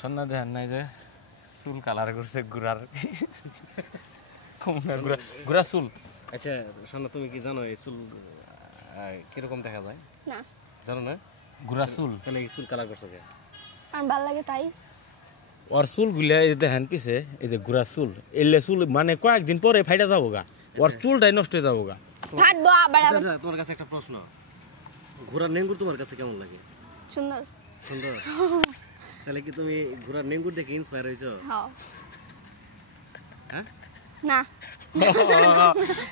সন্না দেন নাই যে চুল কালার করছে গুড়ার গুড়া চুল। আচ্ছা সন্না, তুমি কি জানো এই চুল কিরকম দেখা যায়? না জানো না? গুড়া চুল। তাহলে এই চুল কালার করছো কে? আমার ভালো লাগে তাই। ওর চুল গুলা এই দেখেন পিছে, এই যে গুড়া চুল, এলে চুল মানে কয়েকদিন পরে ফাইটা যাবো গা, ওর চুলটাই নষ্ট হয়ে যাবো গা। ফাটবো আবার। আচ্ছা তোমার কাছে একটা প্রশ্ন, ঘোড়ার নেঙ্গুর তোমার কাছে কেমন লাগে? সুন্দর। সুন্দর। তাহলে কি তুমি ঘোড়ার নেঙ্গুর দেখে ইন্সপায়ার হইছো? হ্যাঁ। হ্যাঁ না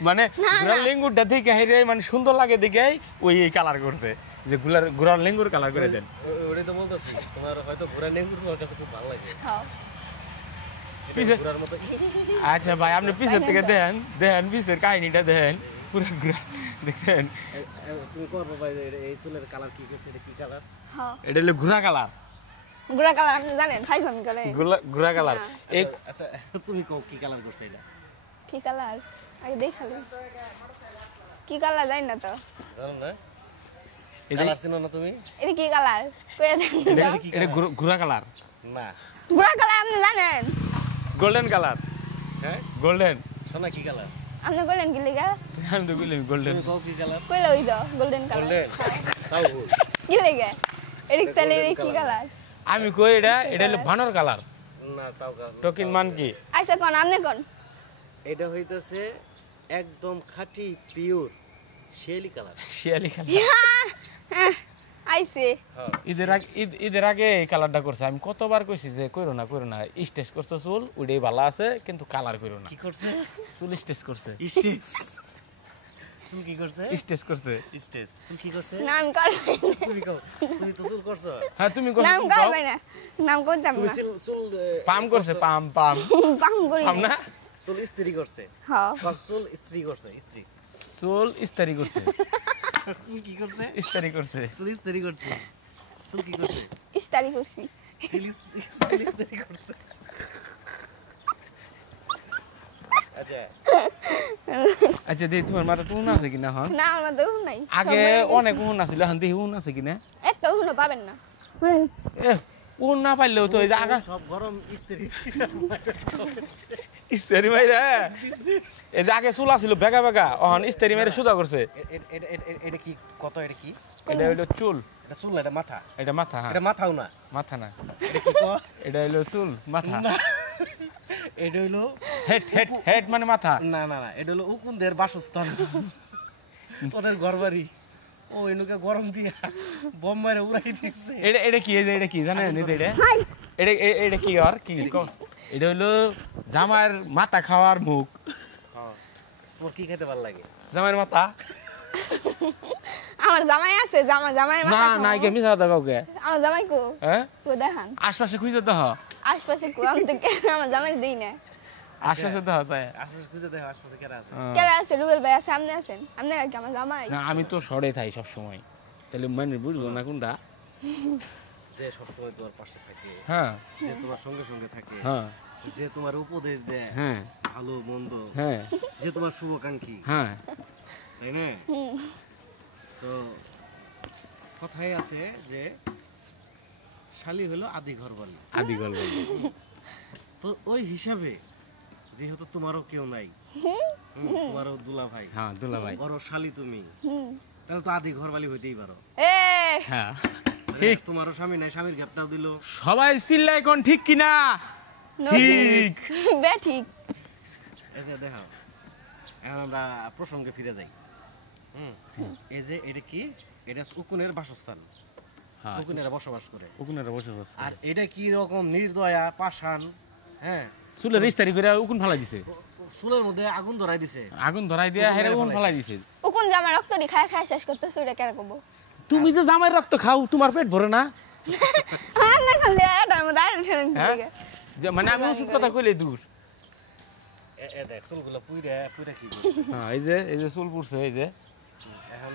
মানে গুড়ার লেঙ্গুরটা দেখে হেরে মানে সুন্দর লাগে দেখে ওই এই কালার করতে, যে গুড়ার লেঙ্গুর কালার করে দেন। ওটাই তো বলতেছি, তোমার হয়তো ঘোড়ার নেঙ্গুর তোমার কাছে খুব ভালো লাগে। হ্যাঁ পিছে ঘোড়ার মতো। আচ্ছা ভাই আপনি পিছের থেকে দেখেন, দেখেন পিছের কাহিনীটা দেখেন পুরো ঘুরা দেখেন। তুমি করবো ভাই এই চুলের কালার কি করছে? এটা কি কালার? হ্যাঁ এটা হলো ঘুরা কালার। গুড়া কালার আপনি জানেন? ফাইজলামি করে। ঘুরা কালার। এই আচ্ছা তুমি কও কি কালার করছে এটা? কি কালার আগে দেখালো, কি কালার জানি না তো। জানো না? এটা কালার চিনো না তুমি? এটা কি কালার কইয়া দেন তো। এটা ঘুরা কালার না। গুড়া কালার আপনি জানেন? Golden colour. হ্যাঁ গোল্ডেন। সোনা কি কালার? আপনি কইলেন কি লিগা? আমি তো বললাম গোল্ডেন। তুমি কও কি কালার? কইলা ওই তো গোল্ডেন কালার। গোল্ডেন। তাও ভুল। কি লিগা? এটা তাহলে এটা কি কালার? আমি কই এটা হলো বানর কালার। না তাও কালার। টকিন মান কি? আচ্ছা কোন আপনি কোন? এটা হইতাছে একদম খাঁটি পিওর শেলি কালার। শিয়ালি কালার। আইছে ঈদের আগে এই কালারটা করছে। আমি কতবার কইছি যে কইরো না স্টেজ করছে চুল, ওইটাই ভালো আছে কিন্তু কালার কইরো না। কি করছে? চুল স্টেজ করছে। স্টেজ। চুল কি করছে? স্টেজ করছে। স্টেজ। চুল কি করছে? নাম করবে তুমি কও। তুমি তো চুল করছো। হ্যাঁ তুমি করছো। নাম করবে না, নাম করতাম তুমি না। চুল পাম করছে, পাম পাম করি পাম না, চুল ইস্ত্রি করছে। হ্যাঁ চুল ইস্ত্রি করছে, ইস্ত্রি। চুল ইস্তারি করছে। চুল কি করছে? ইস্তারি করছে। চুল ইস্ত্রি করছে। চুল কি করছে? ইস্তারি করছি। চুল ইস্ত্রি করছে। আচ্ছা আচ্ছা দেই তোমার মাথা তো আছে কিনা হন? না আমার তো নাই। আগে অনেক উন আছিল, এখন দেখি উন আছে কিনা। একটা উনো পাবেন না। এ উন না পাইলেও তো এই যে আগা সব গরম ইস্ত্রি। ইস্তারি মাইরা এই যে আগে চুল আছিল বেগা বেগা, এখন ইস্তারি মাইরা সুদা করছে। এটা কি কত? এটা কি? এটা হইলো চুল। এটা চুল, এটা মাথা। এটা মাথা। হ্যাঁ এটা মাথাও না। মাথা না, এটা কি কয়? এটা হইলো চুল মাথা। এটা হইলো হেড হেড হেড মানে মাথা। না না না, এটা হলো উকুনদের বাসস্থান। ওদের ঘরবাড়ি। ও এনুকে গরম দিয়া বোম্বাইরে উড়াই দিচ্ছে। এটা এটা কি, এই যে এটা কি জানেন? এই যে এটা এটা এটা কি আর কি কও? এটা হইলো জামার মাথা খাওয়ার মুখ। হ্যাঁ, তোমার কি খেতে ভালো লাগে? জামার মাথা আমার জামাই আছে, জামাই না মাথা না, খাও। কে মিছা কথা কাউকে। আমার জামাই কো? হ্যাঁ কো দেখান। আশপাশে খুঁজে দাও, আশপাশে কো? আমি তো আমার জামাই দেই না। আশপাশে দাও তাই। আশপাশে খুঁজে দেখো আশপাশে কেরা আছে। কেরা আছে? রুবেল ভাই আছে, সামনে আছেন। আপনি কি আমার জামাই? না আমি তো সরে থাই সব সময়, তাহলে মানে বুঝবো না কোনটা। যে সবসময় তোমার পাশে থাকে, হ্যাঁ যে তোমার সঙ্গে সঙ্গে থাকে, হ্যাঁ যে তোমার উপদেশ দেয় হ্যাঁ ভালো মন্দ, হ্যাঁ যে তোমার শুভাকাঙ্ক্ষী, হ্যাঁ তাই না? তো কথাই আছে যে শালি হলো আদি ঘরবাড়ি। আদি গল্প। তো ওই হিসাবে যেহেতু তোমারও কেউ নাই, তোমারও দুলা ভাই, হ্যাঁ দুলা ভাই। বড় শালি তুমি, তাহলে তো আদি ঘরবাড়ি হইতেই পারো। এ হ্যাঁ ঠিক। তোমারও স্বামী নাই, স্বামীর গ্যাপটাও দিল। সবাই চিল্লাই কোন ঠিক কিনা? ঠিক বে ঠিক। এই যে দেখো, এখন আমরা প্রসঙ্গে ফিরে যাই। এই যে এটা কি? এটা উকুনের বাসস্থান। হ্যাঁ উকুনেরা বসবাস করে। উকুনের বসে বসে আর এটা কি রকম নির্দয়া পাষাণ, হ্যাঁ, চুলের ইস্তারি করে উকুন ফালাই দিছে, চুলের মধ্যে আগুন ধরাই দিছে। আগুন ধরাই দিয়া হেরে উকুন ফালাই দিছে। উকুন জামাই রক্ত দি খায় খায় শেষ করতেছে, ওটা কেন কব? তুমি যে জামাই রক্ত খাও, তোমার পেট ভরে না? আর না খালে এটার মধ্যে আর ঠেলে হ্যাঁ দিকে। যে মানে আমি উচিত কথা কইলে দূর। এ দেখ চুলগুলো পুইরা পুইরা কি করছে। হ্যাঁ এই যে চুল পড়ছে, এই যে এখন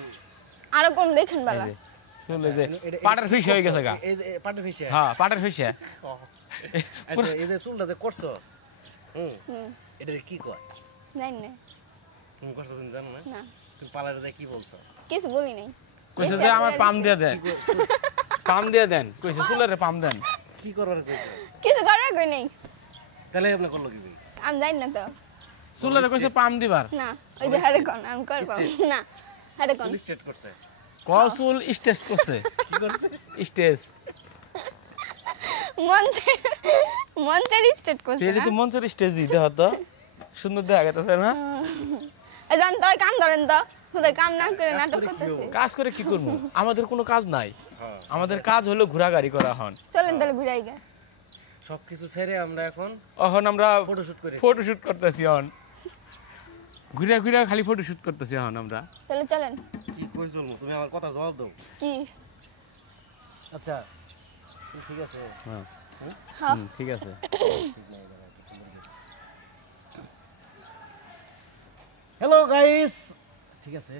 আরো কোন দেখেন বালা। এই যে চুল, এই যে পাটের ফিস হয়ে গেছে গা। এই যে পাটের ফিসে। হ্যাঁ পাটের ফিস। আচ্ছা এই যে চুলটা যে করছো, এটা কি কয়? জানি না। তুমি করছো, তুমি জানো না? না তুমি পার্লারে যাই কি বলছো? কিছু বলি নাই। কইছে যে আমার পাম দিয়ে দেন, পাম দিয়ে দেন, কইছে চুলের পাম দেন। কি করবার কইছে কিছু করার কই নেই তাহলে আপনি করলো কি আমি জানি না তো চুলের কইছে পাম দিবার না ওই যে হারে কোন আমি করব না হারে কোন চুল স্ট্রেট করছে কসুল স্টেজ করছে কি করছে স্টেজ মঞ্চের স্টেট করছে তেরি না তো মঞ্চের স্টেজ দিতে হতো সুন্দর দেখা গেছে না এই জান তো কাম ধরেন তো খুদে কাম না করে নাটক করতেছে কাজ করে কি করবো আমাদের কোনো কাজ নাই হ্যাঁ আমাদের কাজ হলো ঘোরাঘুরি করা হন চলেন তাহলে ঘুরাই গে সবকিছু ছেড়ে আমরা এখন এখন আমরা ফটোশুট করি ফটোশুট করতেছি এখন ঘুরে ঘুরে খালি ফটোশুট করতেছি এখন আমরা তাহলে চলেন কি কই চলবো তুমি আমার কথা জবাব দাও কি আচ্ছা ঠিক আছে হ্যাঁ হ্যাঁ ঠিক আছে হ্যালো গাইস ঠিক আছে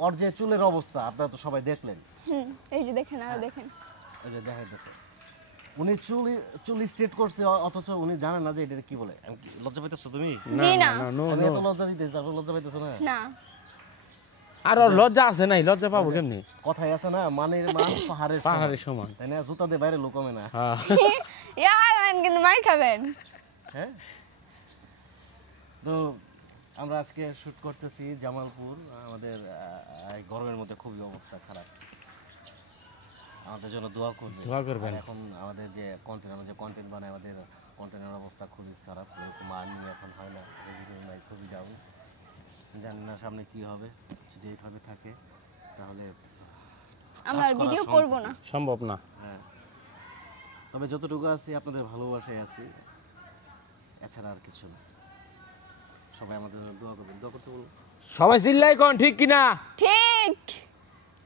ওর যে চুলের অবস্থা আপনারা তো সবাই দেখলেন এই যে দেখেন আর দেখেন এই যে দেখাইতেছে উনি চুল স্ট্রেট করছে অথচ উনি জানেন না যে এটা কি বলে আমি লজ্জা পাইতেছো তুমি জি না আমি এত লজ্জা দিতেছি তারপর লজ্জা পাইতেছো না না আর ওর লজ্জা আছে নাই লজ্জা পাবো কেমনি কথাই আছে না মানের মান পাহাড়ের পাহাড়ের সমান তাই না জুতা দিয়ে বাইরে লুকমে না হ্যাঁ ইয়ার কিন্তু মার খাবেন হ্যাঁ তো আমরা আজকে শুট করতেছি জামালপুর আমাদের এই গরমের মধ্যে খুবই অবস্থা খারাপ আমাদের জন্য দোয়া করবেন দোয়া করবেন। আর এখন আমাদের যে কন্টেন্ট বানায় আমাদের কন্টেন্টের অবস্থা খুবই খারাপ এরকম আর নিয়ে এখন হয় না ভিডিও নাই খুবই ডাউন জানি না সামনে কি হবে যদি এইভাবে থাকে তাহলে আমরা কাজ করা ভিডিও সম্ভব। করব না সম্ভব না হ্যাঁ তবে যতটুকু আছি আপনাদের ভালোবাসায় আছি এছাড়া আর কিছু না সবাই আমাদের জন্য দোয়া করবেন দোয়া করতে বলুন সবাই চিল্লাই কোন ঠিক কিনা ঠিক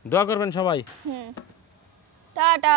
দোয়া করবেন সবাই টাটা